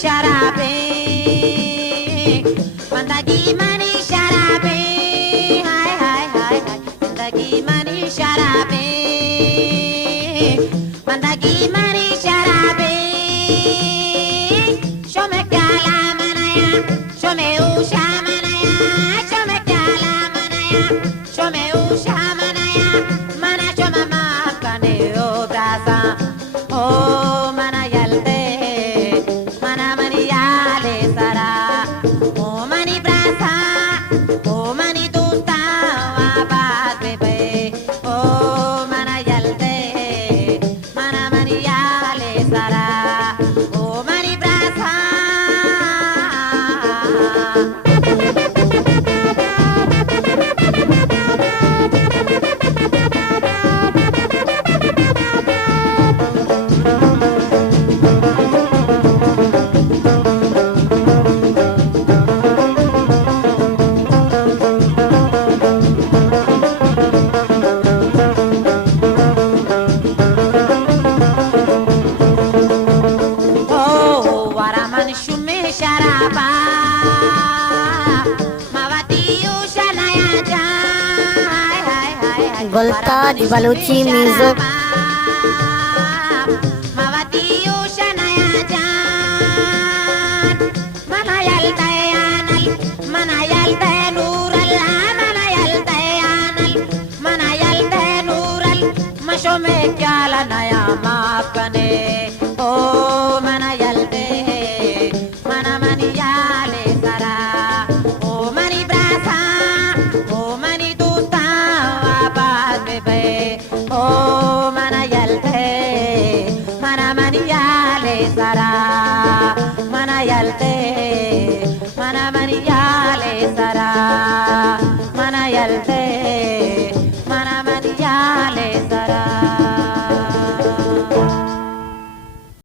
शराबे बंदगी मनी शराबे हाय हाय हाय हाय बंदगी मनी शराबे बंदगी मनी शराबे शोमे क्याला मनाया शोमे उषा मनाया शोमे क्याला मनाया शोमे उषा मनाया मना शोमा माकने ओ ब्रासा ओ मना यल्दे mana mani yale sara o mani brasa o mani dusta abad bebe o mana yalde mana mani yale sara o mani brasa Sharaba, mawadiyu shalaya jai. Golta di Baluchi music. Mawadiyu shalaya jai. Manayal dayanal, manayal dayanural, manayal dayanal, manayal dayanural. Mashome kyala naya maapane, oh manayal de. Mana mani yale sara, oh mani brasa, oh mani duta abad bebe, oh mana yalte, mana mani yale sara, mana yalte, mana mani yale sara, mana yalte.